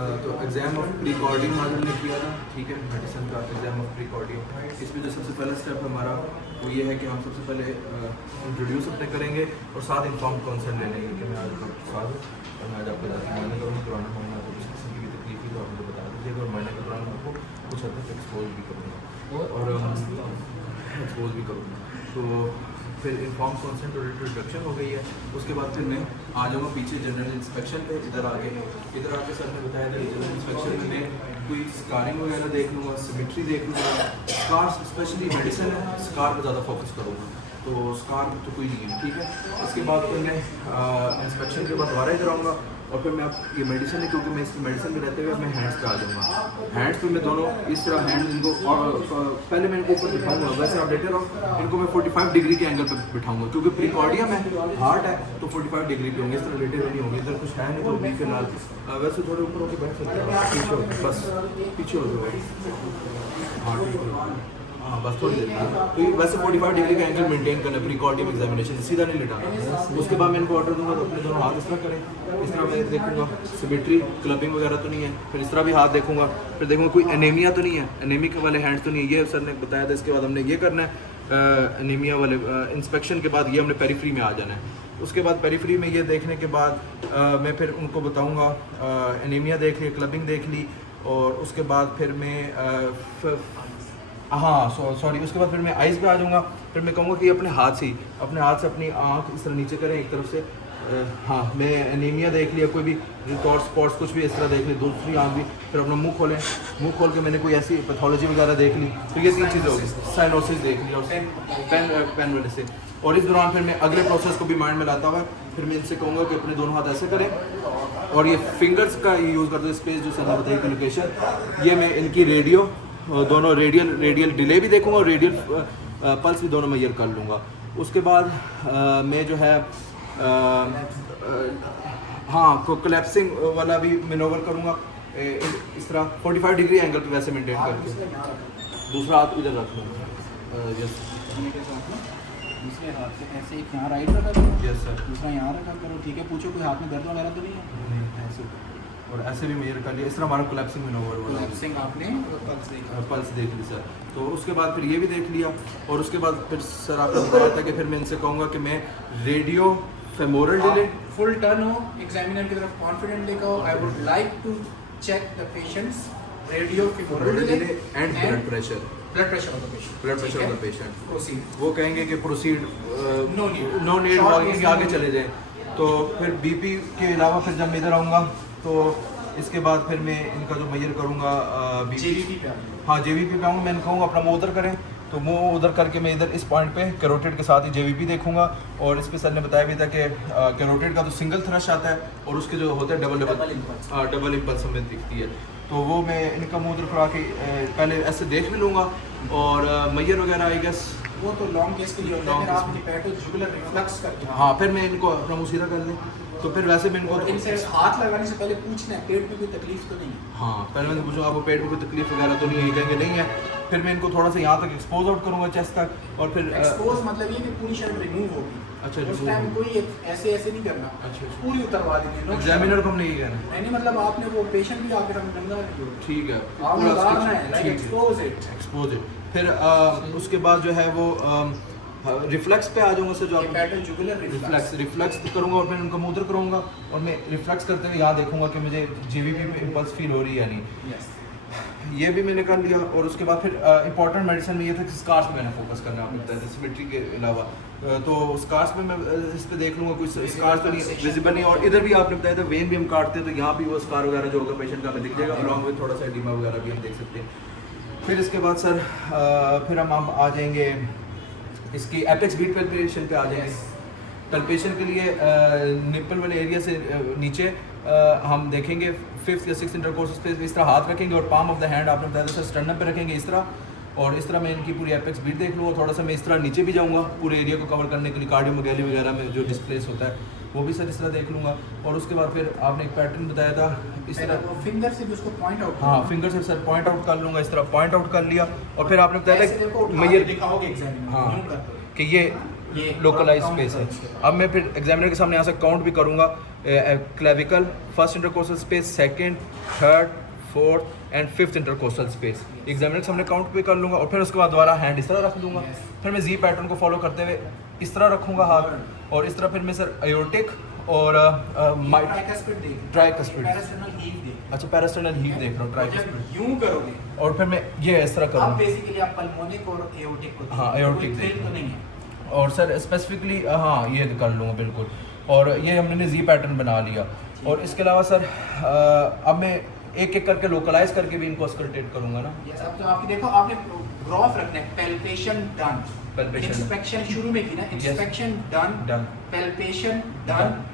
तो exam of प्रीकॉर्डियम आज हमने किया था, ठीक है, मेडिसिन का एग्ज़ाम ऑफ प्रीकॉर्डियम। इसमें जो सबसे पहला स्टेप हमारा वो ये है कि हम सबसे पहले इंट्रोड्यूस अपने करेंगे और साथ इन्फॉर्म कॉन्सेंट ले लेंगे कि मैं आज आपके साथ हूँ और मैं आज आपको मायने करूँगा, पुराना मायने आपको किसी किस्म की तकलीफ ही तो आप मुझे बता दीजिएगा और मायने के दौरान आपको कुछ हद तक एक्सपोज भी करूँगा और एक्सपोज भी करूँगा। तो फिर इन्फॉर्म कॉन्सेंट और इंट्रोडक्शन हो गई है। उसके बाद फिर मैं आ जाऊँगा पीछे जनरल इंस्पेक्शन पे। इधर आके सर ने बताया था जनरल इंस्पेक्शन में मैं कोई स्कारिंग वगैरह देख लूँगा, सिमेट्री देख लूँगा, स्कार्स स्पेशली मेडिसिन है, स्कार पर ज़्यादा फोकस करूँगा, तो स्कार तो कोई नहीं है, ठीक है। उसके बाद फिर मैं इंस्पेक्शन के बाद दोबारा इधर आऊँगा और फिर मैं आप ये मेडिसिन है क्योंकि मैं इस मेडिसिन में रहते हुए मैं हैंड्स पे आ जाऊँगा। हैंड्स पे मैं दोनों इस तरह हैंड इनको और पहले मैं इनको ऊपर बिठाऊंगा, वैसे आप लेटे रहो, इनको मैं 45 डिग्री के एंगल पे बिठाऊंगा क्योंकि प्रीकॉर्डियम है, हार्ट है, तो 45 डिग्री पे होंगे, इस तरह लेटे नहीं होंगे। इधर कुछ है नहीं तो भी फिलहाल वैसे थोड़े ऊपर होकर बैठ सकते हैं, पीछे हो बस पीछे हो जाओ, हाँ बस थोड़ी देर। तो ये वैसे 45 डिग्री का एंगल मेंटेन करना प्रीकॉर्डियम एग्जामिनेशन, सीधा नहीं लिटाना। उसके बाद मैं इनको ऑर्डर दूंगा तो अपने दोनों हाथ इस तरह करें, इस तरह मैं देखूंगा सिमेट्री क्लबिंग वगैरह तो नहीं है, फिर इस तरह भी हाथ देखूंगा, फिर देखूंगा कोई एनीमिया तो नहीं है, एनीमिक वाले हैंड्स तो नहीं है, ये सर ने बताया था। इसके बाद हमने ये करना है एनीमिया वाले इंस्पेक्शन के बाद ये हमने पेरीफ्री में आ जाना है। उसके बाद पेरीफ्री में ये देखने के बाद मैं फिर उनको बताऊँगा एनीमिया देख ली, क्लबिंग देख ली और उसके बाद फिर मैं सॉरी उसके बाद फिर मैं आइज़ पे आ जाऊँगा। फिर मैं कहूँगा कि अपने हाथ से अपनी आँख इस तरह नीचे करें एक तरफ से, हाँ मैं एनीमिया देख लिया, कोई भी रिकॉर्ड स्पॉट्स कुछ भी इस तरह देख ली, दूसरी आँख भी, फिर अपना मुंह खोलें, मुंह खोल के मैंने कोई ऐसी पैथोलॉजी वगैरह देख ली, तो ये 3 चीज़ें होगी। साइनोसिस देख लिया पेन वाले से। और इस दौरान फिर मैं अगले प्रोसेस को भी माइंड में लाता हुआ फिर मैं इनसे कहूँगा कि अपने दोनों हाथ ऐसे करें और ये फिंगर्स का यूज़ करते हैं, स्पेस जो सर ने बताई की लोकेशन, ये मैं इनकी रेडियो दोनों रेडियल डिले भी देखूंगा और रेडियल पल्स भी दोनों मेजर कर लूँगा। उसके बाद मैं जो है कोलैप्सिंग वाला भी मैनोवर करूँगा इस तरह 45 डिग्री एंगल पे वैसे मेंटेन करके, दूसरा हाथ इधर रख लूँगा। यस दूसरे हाथ से ऐसे एक यहाँ राइट रखा करो, यस सर, दूसरा यहाँ रखा करो, ठीक है। पूछो कोई हाथ में दर्द वगैरह तो नहीं है? ऐसे और ऐसे भी मेजर कर लिया, इस तरह हमारा कोलैप्सिंग मैनोवर वाला कोलैप्सिंग आपने पल्स देख ली सर। तो उसके बाद फिर ये भी देख लिया और उसके बाद फिर सर आपने बताया था कि फिर मैं इनसे कहूँगा कि मैं radio femoral delay full turn हो, एग्जामिनर की तरफ कॉन्फिडेंटली कहो, I would like to check the patient's radio femoral delay and blood pressure of the patient. Proceed, वो कहेंगे कि प्रोसीड नो नीड आगे चले जाएं। तो फिर बीपी के अलावा फिर जब मैं इधर आऊँगा तो इसके बाद फिर मैं इनका जो मेजर करूँगा जेवीपी पे, हाँ जेवीपी पे आऊँगा। मैं इनको कहूँगा अपना मुँह उधर करें, तो मुँह उधर करके मैं इधर इस पॉइंट पे कैरोटिड के साथ ही जेवीपी देखूँगा। और इस पे सर ने बताया भी था कि कैरोटिड का तो सिंगल थ्रश आता है और उसके जो होते हैं डबल इम्पल्स हमें दिखती है, तो वो मैं इनका मुँह उधर करा के पहले ऐसे देख भी लूँगा और मेजर वगैरह आई गेस वो तो लॉन्ग केस के लिए होता है। फिर आप हेपेटोजुगुलर रिफ्लक्स करके, हाँ फिर मैं इनको अपना मुँह सीधा कर लें, तो फिर वैसे मैं इनको इनसे हाथ लगाने से पहले पूछना है पेट में कोई तकलीफ तो नहीं है? हाँ पहले मैंने पूछूँ आपको पेट में कोई तकलीफ वगैरह तो नहीं है, कहेंगे नहीं है। फिर मैं इनको थोड़ा सा यहाँ तक एक्सपोज आउट करूँगा चेस्ट तक और फिर एक्सपोज मतलब ये कि पूरी शर्ट रिमूव होगी। अच्छा, उस टाइम कोई ऐसे नहीं करना, अच्छा, पूरी उतरवा देनी। एग्जामिनर को हमने ये कहना नहीं मतलब आपने वो पेशेंट भी आके हम गंदा ठीक है, आपने उतारना है, लाइक एक्सपोज इट। फिर उसके बाद जो है वो रिफ्लेक्स पे आ जाऊँगा सर, जो हेपेटोजुगुलर रिफ्लेक्स करूँगा और फिर उनका मुँह उधर करूँगा और मैं रिफ्लेक्स करते हुए यहाँ देखूँगा कि मुझे जीवीपी पे इम्पल्स फील हो रही है या नहीं। ये भी मैंने कर लिया। और उसके बाद फिर इंपॉर्टेंट मेडिसिन में ये था कि स्कार्स पे मैंने फोकस करना होता है सिमेट्री के अलावा, तो स्कार्स पे मैं इस पे देख लूँगा कुछ स्कार्स तो नहीं विजिबल नहीं। और इधर भी आपने बताया था वेन भी हम काटते हैं तो यहाँ भी वो स्कार वगैरह जो होगा पेशेंट का हमें दिख जाएगा, अलॉन्ग विद थोड़ा सा एडिमा वगैरह भी हम देख सकते हैं। फिर इसके बाद सर फिर हम आ जाएंगे इसकी एपेक्स बीट पैल्पेशन पे आ जाएंगे। पैल्पेशन के लिए निप्पल वाले एरिया से नीचे हम देखेंगे 5th या 6th इंटरकोर्स पे इस तरह हाथ रखेंगे और पाम ऑफ द हैंड आपने बताया था स्टर्नम पे रखेंगे इस तरह, और इस तरह मैं इनकी पूरी एपेक्स बीट देख लूँगा। थोड़ा सा मैं इस तरह नीचे भी जाऊँगा पूरे एरिया को कवर करने के लिए, कार्डियोमेगाली वगैरह में जो डिस्प्लेस होता है वो भी सर इस तरह देख लूँगा। और उसके बाद फिर आपने एक पैटर्न बताया था इस तरह फिंगर से भी उसको पॉइंट आउट, हाँ फिंगर से सर पॉइंट आउट कर लूँगा, इस तरह पॉइंट आउट कर लिया। और फिर आपने बताया था मैं दिखाओगे एग्जामिनर हाँ कि ये लोकलाइज स्पेस है। अब मैं फिर एग्जामिनर के सामने यहाँ से काउंट भी करूँगा clavicle, first intercostal space, second, third, fourth and fifth intercostal space. Examiner के सामने काउंट पे कर लूँगा और फिर उसके बाद दोबारा हैंड इस तरह रख दूँगा। फिर मैं जी पैटर्न को फॉलो करते हुए इस तरह रखूँगा हाथ, और इस तरह फिर मैं सर एयोर्टिक और ट्राइकस्पिड, अच्छा पैरास्टर्नल हीव देख रहा हूँ, ट्राइकस्पिड यूं करोगे और फिर मैं ये इस तरह अब करूँगा। बेसिकली आप पल्मोनिक और एओर्टिक को हाँ, aortic कोई थ्रिल तो नहीं है। और सर स्पेसिफिकली हाँ ये कर लूँगा बिल्कुल। और ये हमने जी पैटर्न बना लिया। और इसके अलावा सर अब मैं एक एक करके लोकलाइज करके भी इनको अस्कल्टेट करूँगा ना। यस, अब तो आपकी देखो आपने ग्राफ रखना है, पैल्पेशन डन, Palpation इंस्पेक्शन शुरू में की ना, inspection done, done, palpation done,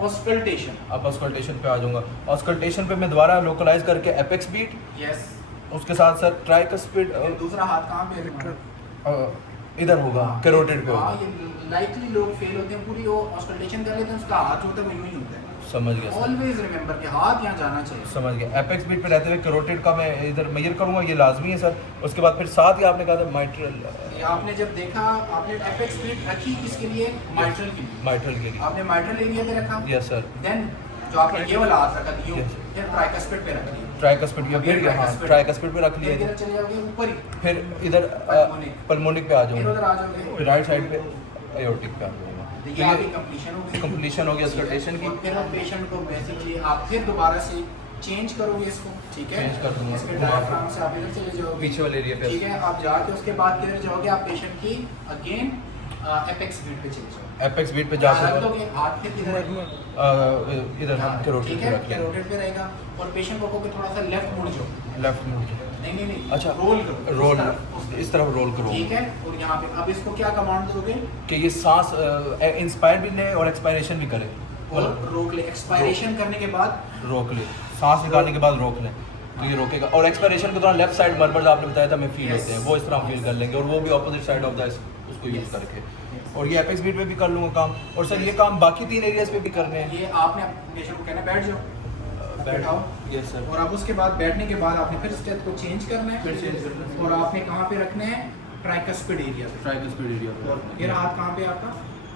auscultation. अब अस्कल्टेशन पे आ जाऊँगा। अस्कल्टेशन पे मैं दोबारा लोकलाइज करके एपेक्स बीट, यस, उसके साथ सर ट्राइकस्पिड दूसरा हाथ कहाँ पे है तुम्हारा? इधर होगा, कैरोटिड पे हाँ, होगा। ये लाइकली लोग फेल होते हैं, पूरी वो ऑस्कल्टेशन कर लेते हैं, उसका हाथ जो होता है वो यूं ही होता है। समझ गया सर, ऑलवेज रिमेंबर कि हाथ यहाँ जाना चाहिए। समझ गया। एपेक्स बीट पे रहते हुए कैरोटिड का मैं इधर मेजर करूँगा, ये लाजमी है सर। उसके बाद फिर साथ ही आपने कहा था माइट्रल, ये आपने जब देखा, आपने एपेक्स बीट रखी किसके लिए? माइट्रल के लिए। माइट्रल के लिए। आपने माइट्रल एरिया पे रखा, यस सर। देन जो आपने ये वाला हाथ रखा यूं, Yes. फिर ट्राइकस्पिड पे रख लिया, ट्राइकस्पिड पे, फिर हाँ tricuspid. ट्राइकस्पिड पे रख फिर लिया। इधर चले जाओगे ऊपर ही, फिर इधर Pulmonic. पल्मोनिक पे आ फिर जाऊँगा, उधर आ जाओगे, फिर राइट साइड पे एयोर्टिक पे आ जाऊँगा। ये आपकी कंप्लीशन हो गई। कंप्लीशन हो गई अस्कल्टेशन की। और फिर आप पेशेंट को बेसिकली आप फिर दोबारा से चेंज करोगे इसको, ठीक है? Change कर दूंगा। इसके डायफ्राम से आप इधर चले जाओगे, पीछे वाले एरिया पे। ठीक है? आप जाके उसके बाद किधर जाओगे? आप पेशेंट की अगेन एपेक्स बीट पे चले जाओ। एपेक्स बीट पे रख जाकर दोगे, हाथ फिर किधर है? इधर हम ठीक कैरोटिड पे है, रख लिया। कैरोटिड पे रहेगा और पेशेंट को कहोगे थोड़ा सा लेफ्ट मुड़ जाओ। लेफ्ट में नहीं नहीं नहीं, अच्छा, रोल करो, रोल उस तरफ। इस तरफ रोल करो, ठीक है? और यहाँ पे अब इसको क्या कमांड दोगे? कि ये सांस इंस्पायर भी ले और एक्सपायरेशन भी करे, और रोक ले। एक्सपायरेशन करने के बाद रोक ले, सांस निकालने के बाद रोक लें तो ये रोकेगा। और एक्सपायरेशन के दौरान लेफ्ट साइड मर्मर्स आपने बताया था मैं फील Yes. होते हैं, वो इस तरह हम फील कर लेंगे, और वो भी ऑपोजिट साइड ऑफ द उसको यूज़ Yes. करके। और ये एपेक्स बीट पे भी कर लूँगा काम। और सर ये काम बाकी 3 एरियाज पे भी करने हैं। ये आपने पेशेंट को कहना है, बैठ जाओ, बैठाओ। Yes sir. और अब उसके बाद बैठने के बाद आपने फिर स्टेप को चेंज करना है, फिर change करना है। और आपने कहाँ पे रखना है? ट्राइकस्पिड एरिया पे। ट्राइकस्पिड एरिया पे। और ये हाथ कहाँ पे आपका?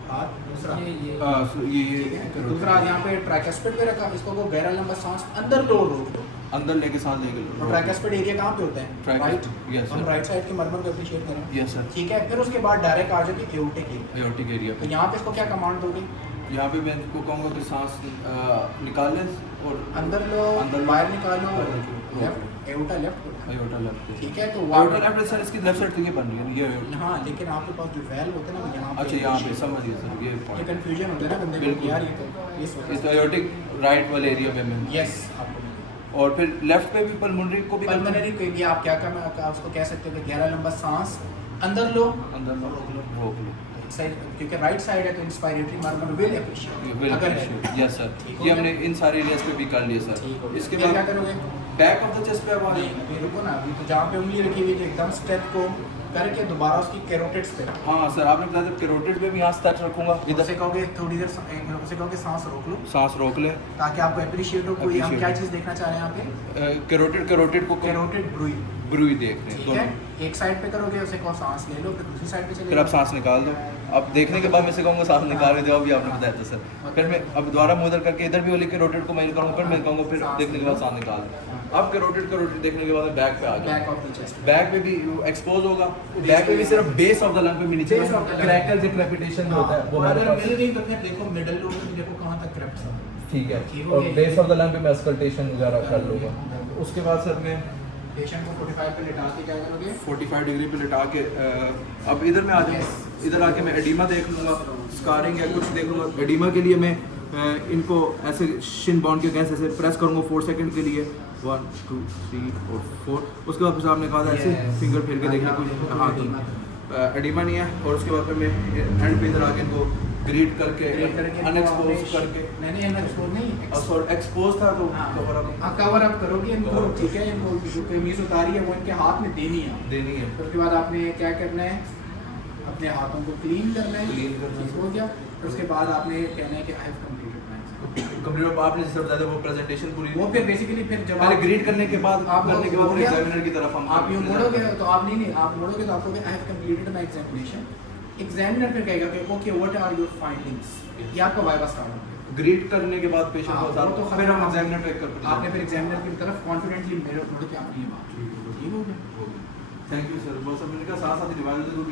हाथ दूसरा, ये ठीक है? दूसरा हाथ यहाँ पे ट्राइकस्पिड पे रखा, इसको वो गहरा लंबा सांस अंदर लो, रोक दो। अंदर लेके सांस लेके और ट्राइकस्पिड एरिया कहाँ पे होता है? राइट। यस हम सर। राइट साइड के मर्मर को अप्रिशिएट करें, यस सर। ठीक है? फिर उसके बाद डायरेक्ट आ जाओगे एओर्टिक एरिया। एयोर्टिक एरिया तो पे। यहाँ पे इसको क्या कमांड दोगे? यहाँ पे मैं इनको कहूँगा कि सांस निकाल लें और अंदर लो, अंदर लो, बाहर निकालो, बाहर निकालो। Left, aorta left, aorta left. ठीक है? तो एयोर्टा लेफ्ट सर, इसकी लेफ्ट साइड तो ये बन रही है ये aorta। हाँ, लेकिन आपके पास जो वैल्व होता है ना वो यहाँ अच्छा यहाँ पे समझ गया सर, ये ये point। कंफ्यूजन होता है ना बंदे को बिल्कुल। कि यार ये तो इस ये वजह तो एयोर्टिक राइट वाले एरिया में मैं। से यस आपको और फिर लेफ्ट पे भी पल्मोनरी को भी पल्मोनरी के लिए आप क्या करना, उसको कह सकते हो कि गहरा लंबा सांस अंदर लो, अंदर रोक लो। साइड, क्योंकि राइट साइड है तो इंस्पायरेटरी मार्कर विल अप्रिशिएट अगर है। यस सर, ठीक हो ये गया? हमने इन सारे एरियाज पे भी कर लिए ठीक सर। हो गया। इसके फिर क्या बाद करोगे? बैक ऑफ द चेस्ट पे अब आ नहीं, अभी रुको ना, अभी तो जहाँ पे उंगली रखी हुई है एकदम स्टेप को करके दोबारा उसकी कैरोटिड्स पे रखो। हाँ सर, आपने बताया था कैरोटिड पे भी यहाँ टच रखूंगा, इधर इधर से कहोगे थोड़ी देर उसे कहोगे सांस रोक लो, सांस रोक ले। ताकि आपको अप्रिशिएट हो। कोई हम Appreciate क्या हो। चीज़ देखना चाह रहे हैं यहाँ पे? कैरोटिड को कैरोटिड ब्रूई, ब्रूई देख रहे हैं ठीक दोनों। है? एक साइड पे करोगे, उसे कहो सांस ले लो, फिर दूसरी साइड पे चले फिर आप सांस निकाल दो। अब देखने के बाद मैं से कहूँगा सांस निकाल दो, अभी आपने बताया था सर। फिर मैं अब दोबारा मुँह इधर करके इधर भी वाली कैरोटिड को मैं करूँगा, फिर मैं कहूँगा फिर देखने के बाद सांस निकाल दो। अब कैरोटिड देखने के बाद बैक पे आ जाओ। Back of the chest. Back पे भी एक्सपोज होगा, बैक पे भी सिर्फ बेस ऑफ द लंग पे भी नीचे Base of the lung। Crackle से क्रेपिटेशन जो होता है वो हमारे अगर पास मिल गई तो फिर देखो मिडल लोब में देखो कहाँ तक क्रैप्स है। ठीक है। ठीक हो और गया। बेस ऑफ द लंग पे मैं अस्कल्टेशन वगैरह कर लूँगा। उसके बाद सर मैं पेशेंट को 45 पे लिटा के क्या करोगे? 45 डिग्री पे लिटा के अब इधर में आ जाऊँगा। Yes। इधर आके मैं एडिमा देख लूँगा, स्कारिंग या कुछ देख लूँगा। एडिमा के लिए मैं इनको ऐसे शिन बॉन्ड के अगेंस्ट ऐसे प्रेस करूँगा 4 सेकंड के लिए, 1 2 3 और 4। उसके बाद फिर आपने कहा था ऐसे Yes। फिंगर फिर के देखना कुछ, हाँ तो एडिमा नहीं है। और उसके बाद फिर मैं एंड पे इधर आके इनको ग्रीट करके अनएक्सपोज करके, नहीं अनएक्सपोज नहीं, सॉरी एक्सपोज था तो हाँ कवर अप हाँ कवर अप करोगे इनको, Cover up। ठीक है? इनको जो कमीज उतारी है वो इनके हाथ में देनी है। देनी है। फिर उसके बाद आपने क्या करना है? अपने हाथों को क्लीन करना है। Clean करना है। ठीक हो गया? फिर उसके बाद आपने कहना है कि आई हैव कंप्लीटेड माय, कंप्यूटर आपने जिस बताया था वो प्रेजेंटेशन पूरी, वो फिर बेसिकली फिर जब पहले आप ग्रीड करने के बाद आप करने के बाद हो गया? एग्जामिनर की तरफ हम आप यूँ मोड़ोगे तो आप नहीं आप मोड़ोगे तो आपको I have completed my examination. Examiner फिर कहेगा कि okay what are your findings, ये आपका वाइवा स्टार्ट हो गया। तो ग्रीट करने के बाद पेशेंट हाँ, को साथ वो तो फिर हम एग्जामिनर ट्रैक करते आपने फिर एग्जामिनर की तरफ कॉन्फिडेंटली मेरे नोट क्या ये बात ठीक ठीक हो गया। है थैंक यू सर बस अब मैंने कहा साथ साथ रिवाइज जरूर